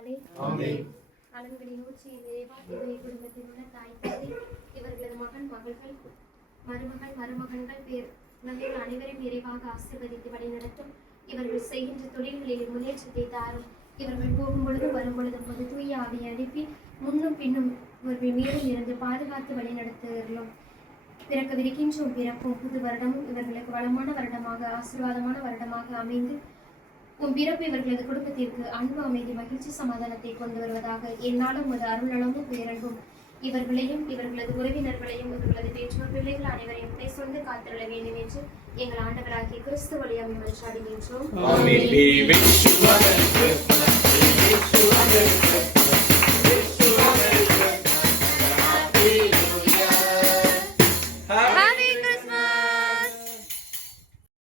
மரியாளே நலன்களின் ஊற்றி நிறைவா இவரை குடும்பத்தில் உள்ள தாய் தந்தை இவர்களது மகன் மகள்கள் மருமகள் மருமகன்கள் குழந்தைகள் அனைவரையும் நிறைவாக ஆசீர்வதித்து வழிநடத்தும். இவர்கள் செய்கின்ற தொழில்களில் முன்னேற்றத்தை தாரும். இவர்கள் போகும் பொழுதும் வரும் பொழுதும் ஒரு தூய ஆவியை அனுப்பி முன்னும் பின்னும் இவர்கள் மீதும் இருந்து பாதுகாத்து வழிநடத்துகிறோம். பிறக்கவிருக்கின்றோம் பிறப்பும் புது வருடமும் இவர்களுக்கு வளமான வருடமாக ஆசீர்வாதமான வருடமாக அமைந்து உன் பிறப்பு இவர்களது குடும்பத்திற்கு அன்பு அமைதி மகிழ்ச்சி சமாதானத்தை கொண்டு வருவதாக. என்னாலும் ஒரு அருளளவும் பேரன்பும் இவர்களையும் இவர்களது உறவினர்களையும் இவர்களது பெற்றோர் பிள்ளைகள் அனைவரையும் உடை சொந்து காத்திருள வேண்டும் என்று எங்கள் ஆண்டவராகிய கிறிஸ்து வழியாக மன்றாடுகின்றோம்.